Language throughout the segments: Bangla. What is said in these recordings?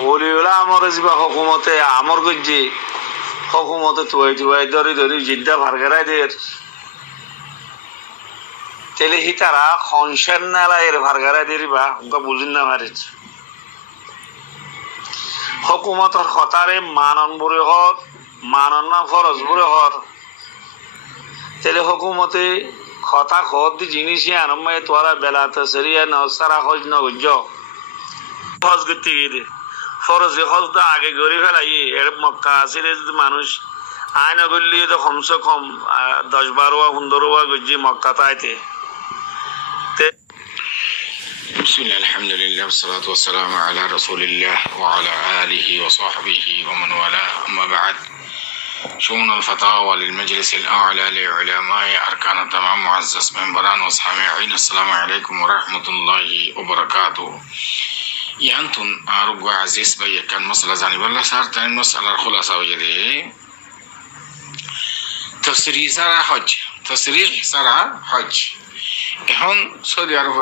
ওলিওলা আমার যা হকুমতে আমর গজ্জি হকুমতে তুয়াই ধরি ধরি জিদ্দা ভারগারাই দের তেলে হি তারা খনসেন নালা এর ভারগারাই দিবা ওকে বুঝিন না মারিছ হকুমতর খতারে মানন বুড়ে হর মানন না ফরজ বুড়ে হর তেলে হকুমতে খতা খত দি জিনিসই আনম্মায় তোরা বেলাতে সেরিয়া নসারা হজ নগজ্য হজ করতে গিয়ে ফরজে হজটা আগে গড়ি ফেলাই এর মক্কা আসলে যদি মানুষ আইন করলি তো কমসে কম 10-12 গজ্জি মক্কা তাইতে بسم الله الحمد لله والصلاة والسلام على رسول الله وعلى آله وصحبه ومن والاه أما بعد شؤون الفتاوى للمجلس الأعلى لعلماء أركان التمام معزز منبران وسامعين السلام عليكم ورحمة الله وبركاته يانتون أرجو عزيز بي كان مسألة زاني بالله صار تاني مسألة الخلاصة وجدي تفسيري سارة حج تفسيري سارة حج এখন সৌদি আরব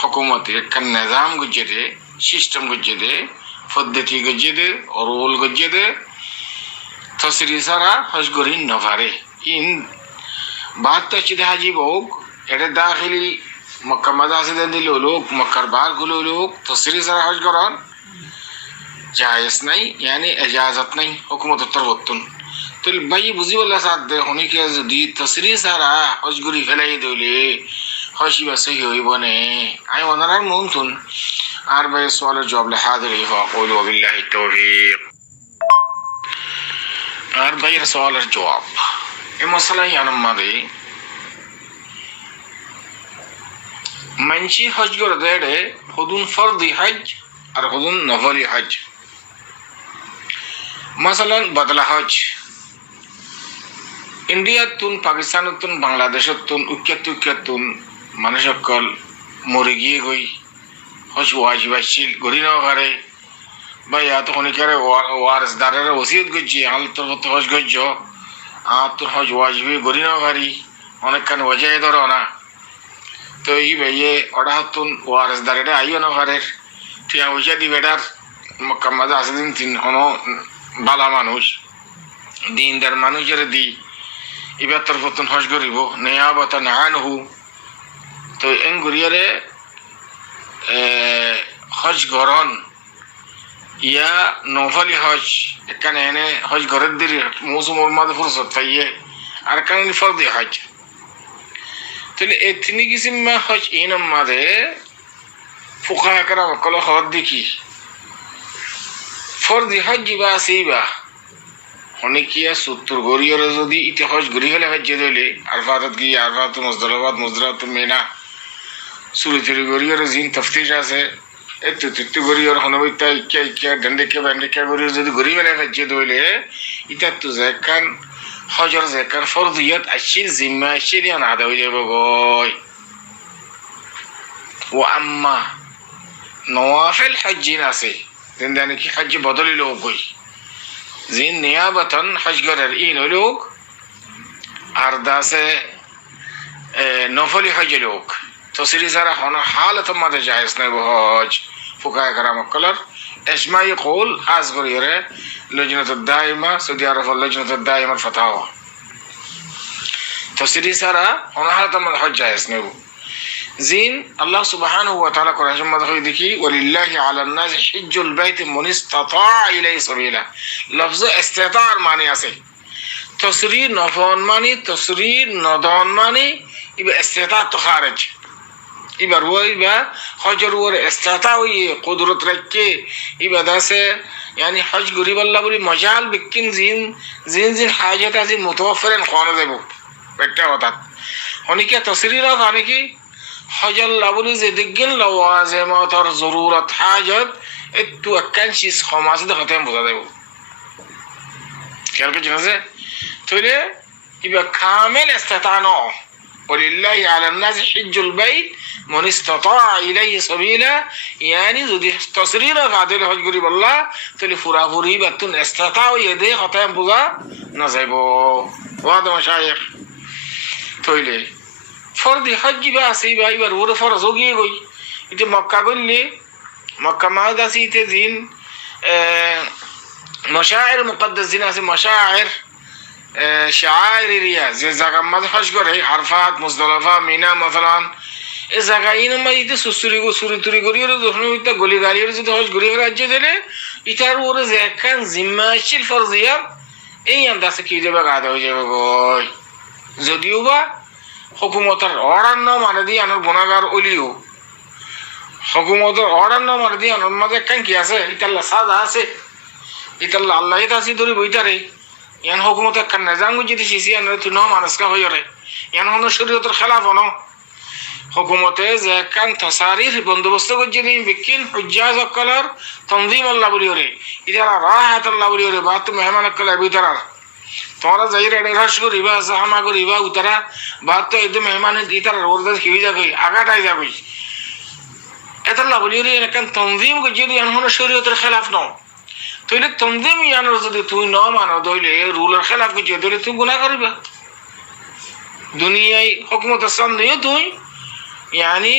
হুকুমতে একটা নিজাম গজ্জে দে সিস্টেম গজ্জে দে পদ্ধতি গজ্জে দে rule গজ্জে they তসরি Sara Hodge গরিন নভারে in Baat তচিদ হাজি বোক এটা দাখিলি মক্কা মাদাসিদে দিল লোক মক্কার বার গুলো লোক তসরি সারা হজ গরন জায়েজ নাই यानी इजाजत नहीं हुकूमत तरवतन तो भाई बुझी वाला साथ दे होने के যদি তসরি সারা হজ গরি ফেলাই দিলে হসিবা সহি হইবনে আই ওনার মনতুন আর ভাই সওয়ালের জবাব লে হাজির ফাকুল ওয়াবিল্লাহি তাওফীক আর ভাই সওয়ালের জবাব এই মশলা ইয়ানমাদে মানসি হজ করে দেড়ে হুদুন ফরদি হজ আর হুদুন নফলি হজ মাসালান বদলা হজ ইন্ডিয়াতুন পাকিস্তানতুন বাংলাদেশতুন উক্কাতুন মানুষ সকল মরে গিয়ে গই হজ ওয়াজিব আসছিল গড়ি না ঘরে বা ইয়াত খনিকারে ওয়ারসদারের ওসিয়ত গজ্জি আল তোর হজ গজ্জ আর তোর হজ ওয়াজিবি গড়ি না ঘরি অনেকখান ওজাই ধরো না তো এই ভাইয়ে অডাহাতুন ওয়ারসদারের আইও না ঘরের ঠিয়া ওইসা দি বেটার মক্কা মাঝে আসে দিন তিন হন বালা মানুষ দিনদার মানুষের দি এবার তোর পতন হজ গরিব নেয়া বাতা না আনহু তো এন গরিয়ারে হজ গরন ইয়া নফলি হজ এখানে এনে হজ ঘরের দিরি মৌসুমর মাঝে ফুরসত পাইয়ে আর কারণ ফরদি হজ তাহলে এই তিনি কিসিম হজ ইনম মাঝে ফুকা একরা কল হজ দেখি ফরদি হজ জিবা আসিবা অনেকিয়া 70 গরিয়ারে যদি ইতে হজ গরি হলে হজ দিলে আরফাত গিয়ে আরফাত মুজদালাবাদ মুজদালাত মেনা সুরতের গরিয়ার জিন তফতিশ আছে এত গরিয়ার হনবইতা ইকা ডন্ডেকে বান্ডেকে গরিয়ার যদি গরিব এলাকা হজ্জে দইলে ইতা তো যেখান হজর যেখান ফরদিয়ত আসিল জিম্মা আসিল ইয়ান আদা হয়ে যাব গই ও আম্মা নওয়াফিল হজ্জিন আছে জিন্দানি কি হজ্জ বদলি লোক গই জিন নিয়াবাতন হজ করার ইন লোক আর দাসে নফলি হজ লোক তসরি সারা হন হালত মাঝে জায়েজ নাই হজ ফুকায়ে কেরাম কলর ইজমাই কওল আজ গরিরে লজনাতুদ দাইমা সৌদি আরব লজনাতুদ দাইমার ফতোয়া তসরি সারা হন হালত মাঝে হজ জায়েজ নাই জিন আল্লাহ সুবহানাহু ওয়া তাআলা কোরআন মাঝে কই দেখি ওয়ালিল্লাহি আলান নাস হিজ্জুল বাইত মান ইসতাতা ইলাইহি সাবিলা লফজ ইসতিতার মানে আছে তসরি নফন মানে তসরি নদন মানে ইবা ইসতিতা তো খারিজ এবার ওই বা হজর ওর ইস্তাতা ওই কুদরত রাখে ইবাদাসে يعني হজ গরিব আল্লাহ বলি মজাল বিকিন জিন হাজত আছে মুতাওয়াফিরান খাওয়ানো দেব একটা কথা অনেকে তসরিরা জানে কি হজ আল্লাহ বলি যে দিগিন লওয়াজিমাত আর জরুরত হাজত একটু একখান চিজ সমাজে হতে বোঝা দেব কেন কি জানেন তাহলে ইবা কামিল ইস্তাতা ন ولله على الناس حج البيت من استطاع إليه سبيلا يعني যদি তসরিরা ফাদিল হজ গরিব আল্লাহ তাহলে ফুরাফুরি বাতুন ইস্তাতা ইদে খতাম বুঝা না যাইব ওয়াদ মাশায়েখ তাইলে ফরদি হজ বা আসিবা এবার ওর ফরজ গিয়ে গই এটা মক্কা গল্লে মক্কা মাদাসিতে দিন মশায়ের মুকদ্দাস দিন আছে, মশায়ের শাআইর এরিয়া যে জায়গা মাঝে হজ করে আরফাত, মুজদালিফা, মিনা মাসালান এই জায়গা ইন মাইতে সুরি করি যখন গলি গাড়ির যদি হজ ঘুরি রাজ্য দিলে ইটার ওরে যে একখান জিম্মাশিল ফরজিয়া এই আন্দাজে কি যাবে গাদা হয়ে যাবে গই। যদিও বা হুকুমতের অর্ডার না মানে দিয়ে আনার গুণাগার অলিও হুকুমতের অর্ডার না মানে দিয়ে আনার মাঝে একখান কি আছে ইতাল্লা সাজা আছে, ইতাল্লা আল্লাহ তাসি ধরি বইতারে ইয়ান হুকুমত একখান নিজাম যদি সিসি আনার তুই ন মানুষকা হয়ে রে ইয়ান হন শরীয়তের খেলাফ ন হুকুমতে যে একখান তসারির বন্দোবস্ত করছে দিন বিকিন হুজ্জাজ অক্কলার তনজিম আল্লাহ বলি ওরে ইতারা রাহাত আল্লাহ বলি ওরে বা তো মেহমান অক্কলা বিতারার তোমরা যাই রেডে রস করিবা জাহামা করিবা উতারা বা তো একদম মেহমান ইতারার ওর দাস খেয়ে যাবে আগাটাই যাবে এতাল্লাহ বলি ওরে একখান তনজিম করছে দিন হন শরীয়তের খেলাফ ন তইলে তনজিম ইয়ানোর যদি তুই ন মানো দইলে রুলের খেলাফ করছে দইলে তুই গুনাহ করিবা দুনিয়ায় হুকুমতের সামনেও তুই ইয়ানি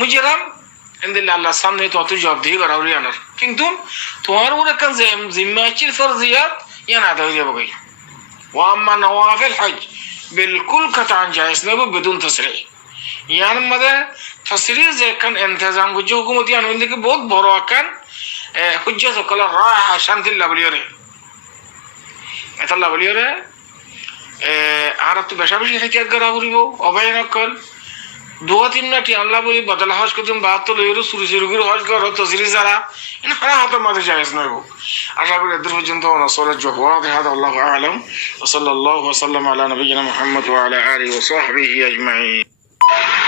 মুজরাম এন্দিল্লা আল্লাহ সামনে তো তুই জবাবদিহি করা হলি আনার কিন্তু তোমার উপর একটা জিম্মাচির ফরজিয়াত ইয়ান আদা হয়ে যাবে কই ওয়াম্মা নওয়াফিল হজ বিলকুল কাতান জায়েজ নব বিদুন তাসরিহ ইয়ার মধ্যে তাসরিহ যে কান ইন্তজাম করছে হুকুমত ইয়ান হইলে বহুত বড় আকান হুজ্জা সকল রাহা শান্তিল্লাহ বলিওরে এতাল্লাহ বলিওরে আর তো বেশা বেশি হেতিয়াত করা করিব অবায়নকল দুয়া তিন নাটি আল্লাহ বলি বদলা হজ করতে বাহাত্তর লইরো চুরি করে হজ কর তসরি যারা ইন হারা হাতের মাঝে জায়েজ নইব। আশা করি এদের পর্যন্ত নসরের জওয়াব হাদা আল্লাহু আ'লাম ওয়া সাল্লাল্লাহু ওয়া সাল্লাম আলা নবিয়িনা মুহাম্মদ ওয়া আলা আলিহি ওয়া সাহবিহি আজমাইন।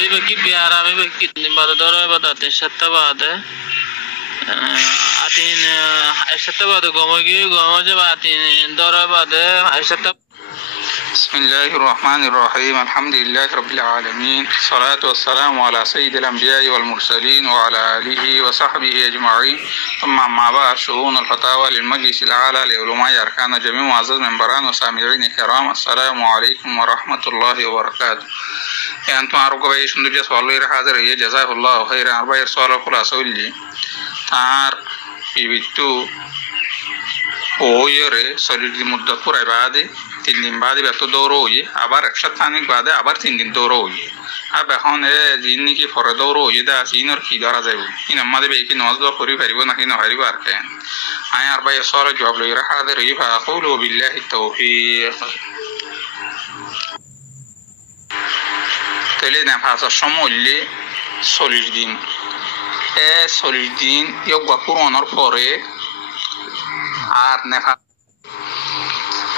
এই ব্যক্তি प्यारा में व्यक्ति इबादत और बताते सत्ताबाद आतीन सत्ताबाद गोमगी गोमो जब आतीन दौराबाद सत्ता بسم الله الرحمن الرحيم الحمد لله رب العالمين الصلاة والسلام على سيد الأنبياء والمرسلين وعلى آله وصحبه أجمعين ثم أما بعد شؤون الفتاوى للمجلس الأعلى لعلماء أركان جميع معزز منبران وسامعين الكرام السلام عليكم ورحمة الله وبركاته. أنتم أرجو بأي سندوجة سؤال حاضر هي جزاه الله خيرا أربعة سؤال خلاصة لي تار بيبتو ওয়রে শরীর মুদ্দত পুরাই বাদে 3 দিন বাদে ব্যর্থ দৌড় হয়ে আবার 1 সপ্তাহ বাদে আবার 3 দিন দৌড় হয়ে আর এখন জিন নাকি পরে দৌড় হয়ে দা সিনর কি ধরা যাব ইন আমাদের বেকি নমাজ দোয়া করি পারিব নাকি না পারিব আর কেন আয় আর ভাই সওয়াল জবাব লই রাখা হাজার ইফা আকুলু বিল্লাহি তাওফীক। তেলে না ভাষা সমল্যে 40 দিন 40 দিন ইয়গা পুরানোর পরে আর নেফা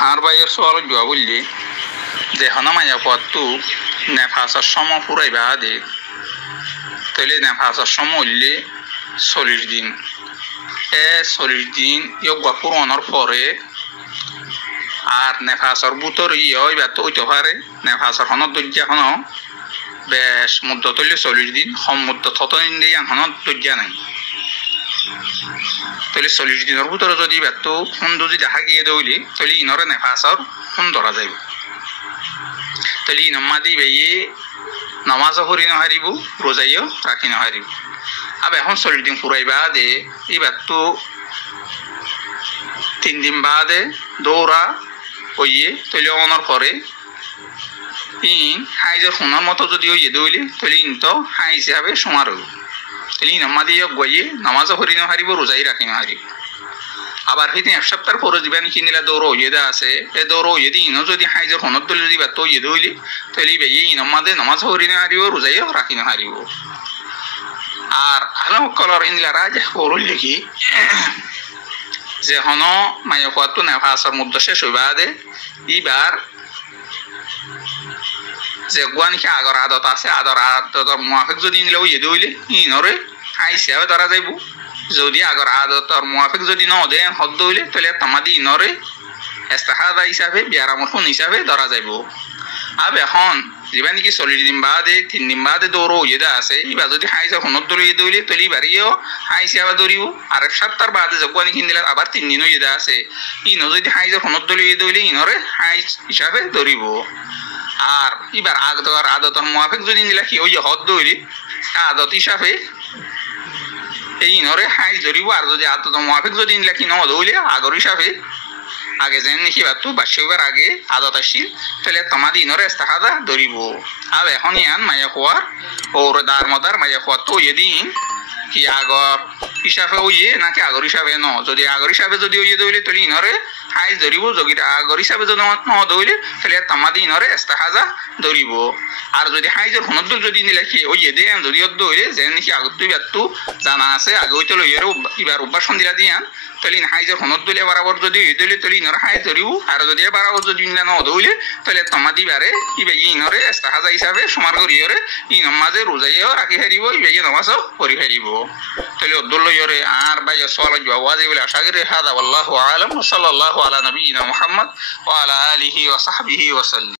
আর ভাইয়ের সওয়াল জবাব বললি যে হনমায়া পত্তু নেফাসার সম পুরাই বাদে তাহলে নেফাসার সম হইলে 40 দিন 40 দিন ইয়গা পুরানোর পরে আর নেফাসার বুতর ইয়বা তো হইতে পারে নেফাসার হনত দজ্জা হন বেশ মুদ্দত হইলে 40 দিন হম মুদ্দত ততদিন দিয়ে হনত দজ্জা নাই তাহলে 40 দিনের ভিতরে যদি ব্যর্থ খুন যদি দেখা গিয়ে দৌলি তাহলে ইনরে নেফাসর খুন ধরা যাইব তাহলে ইনমাদি বেয়ে নামাজও করি নহারিব রোজাইও রাখি নহারিব। আবার এখন 40 দিন পুরাইবা দে এই ব্যর্থ 3 দিন বাদে দৌড়া হইয়ে তাহলে অনার পরে ইন হাইজের খুনার মতো যদি হইয়ে দৌলি তাহলে ইন তো হাই হিসাবে সমার হইব তাহলে নামাদি গিয়ে নামাজও করি নহারিব রোজাই রাখি নহারিব। আবার হইতে 1 সপ্তাহ পরে দিবেন কিনিলা দৌড় হইয়ে দা আছে এই দৌড় হইয়ে দিন যদি হাইজের খুনত দলি যদি ব্যর্থ হইয়ে দৌলি তাহলে বেয়ে ইনমাদে নামাজও করি নহারিব রোজাইও রাখি নহারিব। আর আলম কলর ইনলা রাজা করুল লিখি যে হন মায়কওয়াতু নেফাসর মুদ্দা শেষ হইবা দে ইবার যে গুয়ানিকে আগর আদত আছে আদতর মুয়াফিক যদি নিলে ইয়ে দইলে ইনরে আইসিয়াবে ধরা যাইব যদি আগর আদতর মুয়াফিক যদি ন দেন হদ দইলে তাহলে তামাদি ইনরে ইস্তাহাদা হিসাবে বিয়ারামর খুন হিসাবে ধরা যাইব। আব এখন যেবা নাকি 40 দিন বাদে 3 দিন বাদে দৌড় ইয়ে দা আছে ইবা যদি হাইসা খুনত দৌড় ইয়ে দইলে তাহলে বাড়িও হাইসিয়াবে দৌড়িব আর 1 সপ্তাহ বাদে গুয়ানি কিনলে আবার 3 দিনও ইয়ে দা আছে ইনো যদি হাইসা খুনত দৌড় ইয়ে দইলে ইনরে হাইস হিসাবে দৌড়িব। আর এবার আদতর মুয়াফিক যদি নিলা কি ওই হদ দইলি আদত হিসাবে এই ইনরে হাইজ ধরিব আর যদি আদত মুআফিক যদি ইনলাকি ন দইলে আগর হিসাবে আগে যেন নাকি বাতু বাসিবার আগে আদত আসিল তাহলে তোমাদি ইনরে ইস্তাহাদা ধরিব আর এখন ইয়ান মায়া খোয়ার ওর দার মদার মায়া খোয়ার তো এদিন কি আগর হিসাবে ওইয়ে নাকি আগর হিসাবে ন যদি আগর হিসাবে যদি ওইয়ে দইলে তাহলে ইনরে হাইজ ধরিব যদি আগর হিসাবে যদি ন দইলে তাহলে তোমাদি ইনরে ইস্তাহাজা ধরিব আর যদি হাইজের হনদুল যদি নিলাকি ওইয়ে দে যদি দইলে যেন নাকি আগর তুই বাতু জানা আছে আগে ওই তো লইয়ের এবার অভ্যাসন দিলা দিয়ান তাহলে হাইজের হনদুলে বরাবর যদি দইলে তাহলে ইনরে হাইজ ধরিব আর যদি বরাবর যদি ন দইলে তাহলে তোমাদি বারে ইবে ইনরে ইস্তাহাজা হিসাবে সমার করিয়রে ই নামাজে রোজাইও রাখি হারিব ইবে নামাজও পড়ি হারিব তাহলে অদ্দুল লইয়রে আর ভাই সওয়াল জবাব ওয়াজি বলে আশা করি হাদা আল্লাহু আলাম সাল্লাল্লাহু আলা নবিয়িনা মুহাম্মদ ওয়া আলা আলিহি ওয়া সাহবিহি ওয়া সাল্লাম